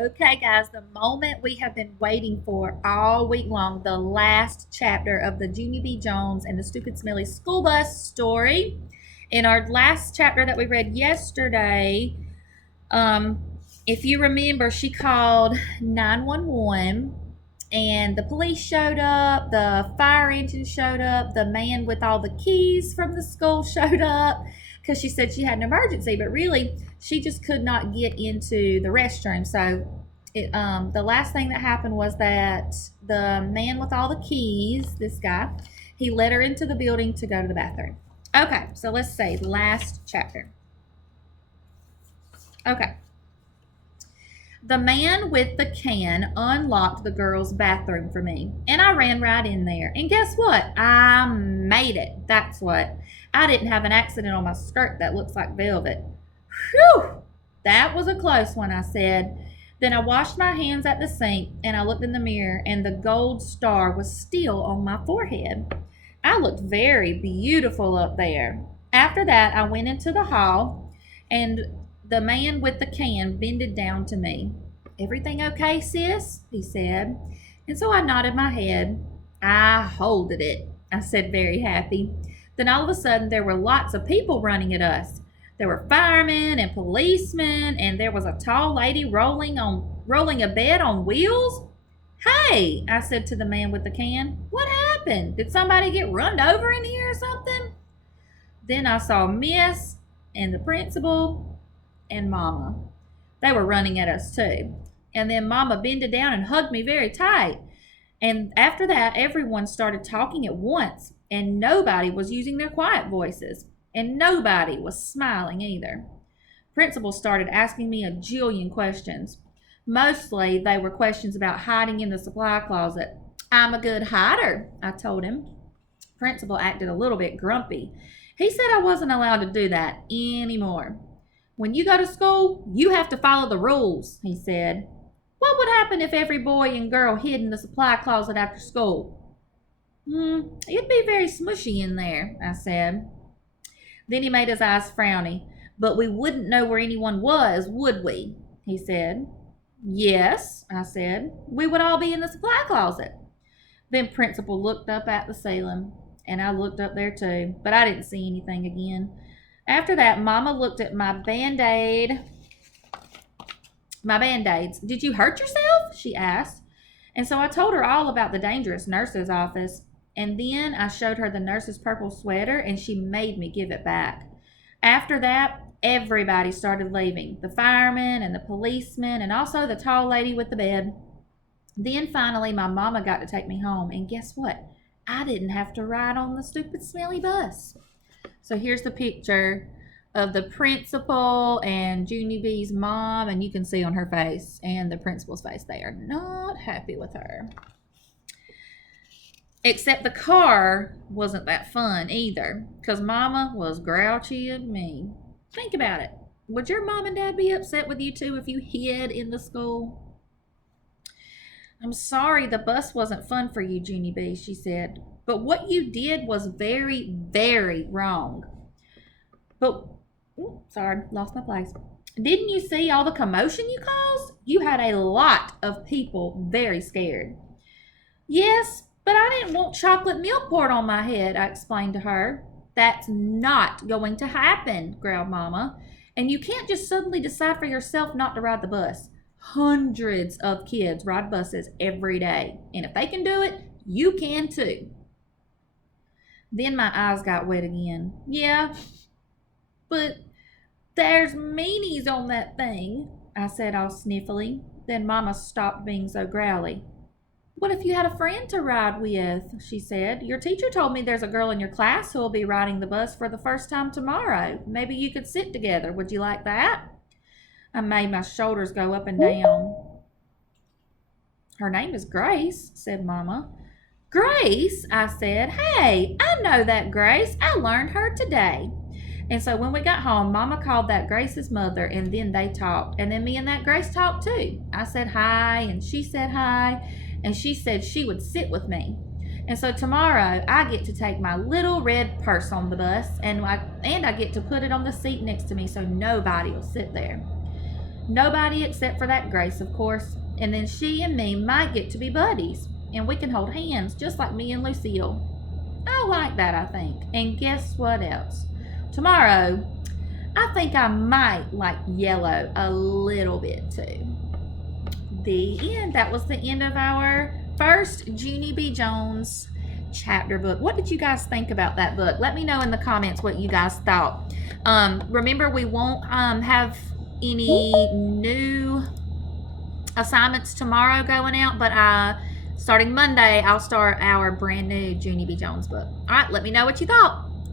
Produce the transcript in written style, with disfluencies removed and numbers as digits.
Okay, guys, the moment we have been waiting for all week long, the last chapter of the Junie B. Jones and the Stupid Smelly School Bus story. In our last chapter that we read yesterday, um, if you remember, she called 911 and the police showed up, the fire engine showed up, the man with all the keys from the school showed up because she said she had an emergency, but really she just could not get into the restroom. So the last thing that happened was that the man with all the keys, this guy, he led her into the building to go to the bathroom. Okay, so let's say last chapter. Okay. The man with the can unlocked the girls' bathroom for me, and I ran right in there. And guess what? I made it. That's what. I didn't have an accident on my skirt that looks like velvet. Whew! That was a close one, I said. Then I washed my hands at the sink, and I looked in the mirror, and the gold star was still on my forehead. I looked very beautiful up there. After that, I went into the hall, and the man with the can bended down to me. "Everything okay, sis?" he said. And so I nodded my head. "I holded it," I said, very happy. Then all of a sudden there were lots of people running at us. There were firemen and policemen, and there was a tall lady rolling a bed on wheels. "Hey," I said to the man with the can, "what happened? Did somebody get run over in here or something?" Then I saw Miss and the principal and Mama. They were running at us too. And then Mama bended down and hugged me very tight. And after that, everyone started talking at once, and nobody was using their quiet voices, and nobody was smiling either. Principal started asking me a jillion questions. Mostly they were questions about hiding in the supply closet. "I'm a good hider," I told him. Principal acted a little bit grumpy. He said I wasn't allowed to do that anymore. "When you go to school, you have to follow the rules," he said. "What would happen if every boy and girl hid in the supply closet after school?" It'd be very smushy in there," I said. Then he made his eyes frowny. "But we wouldn't know where anyone was, would we?" he said. "Yes," I said. "We would all be in the supply closet." Then Principal looked up at the ceiling, and I looked up there too, but I didn't see anything again. After that, Mama looked at my Band-Aids. "Did you hurt yourself?" she asked. And so I told her all about the dangerous nurse's office. And then I showed her the nurse's purple sweater, and she made me give it back. After that, everybody started leaving. The firemen and the policemen, and also the tall lady with the bed. Then finally, my mama got to take me home. And guess what? I didn't have to ride on the stupid smelly bus. So here's the picture of the principal and Junie B's mom, and you can see on her face and the principal's face, they are not happy with her. Except the car wasn't that fun either, because Mama was grouchy and mean. Think about it. Would your mom and dad be upset with you too if you hid in the school? "I'm sorry the bus wasn't fun for you, Junie B," she said. "But what you did was very, very wrong." Sorry, lost my place. "Didn't you see all the commotion you caused? You had a lot of people very scared." "Yes, but I didn't want chocolate milk poured on my head," I explained to her. "That's not going to happen," growled Mama. "And you can't just suddenly decide for yourself not to ride the bus. Hundreds of kids ride buses every day, and if they can do it, you can too." Then my eyes got wet again. "Yeah, but there's meanies on that thing," I said all sniffly. Then Mama stopped being so growly. "What if you had a friend to ride with?" she said. "Your teacher told me there's a girl in your class who will be riding the bus for the first time tomorrow. Maybe you could sit together. Would you like that?" I made my shoulders go up and down. "Her name is Grace," said Mama. "Grace?" I said. "Hey, I know that Grace. I learned her today." And so when we got home, Mama called that Grace's mother, and then they talked. And then me and that Grace talked too. I said hi, and she said hi, and she said she would sit with me. And so tomorrow I get to take my little red purse on the bus, and I get to put it on the seat next to me so nobody will sit there. Nobody except for that Grace, of course. And then she and me might get to be buddies. And we can hold hands just like me and Lucille. I like that, I think. And guess what else? Tomorrow, I think I might like yellow a little bit too. The end. That was the end of our first Junie B. Jones chapter book. What did you guys think about that book? Let me know in the comments what you guys thought. Remember, we won't have any new assignments tomorrow going out, but starting Monday, I'll start our brand new Junie B. Jones book. All right, let me know what you thought.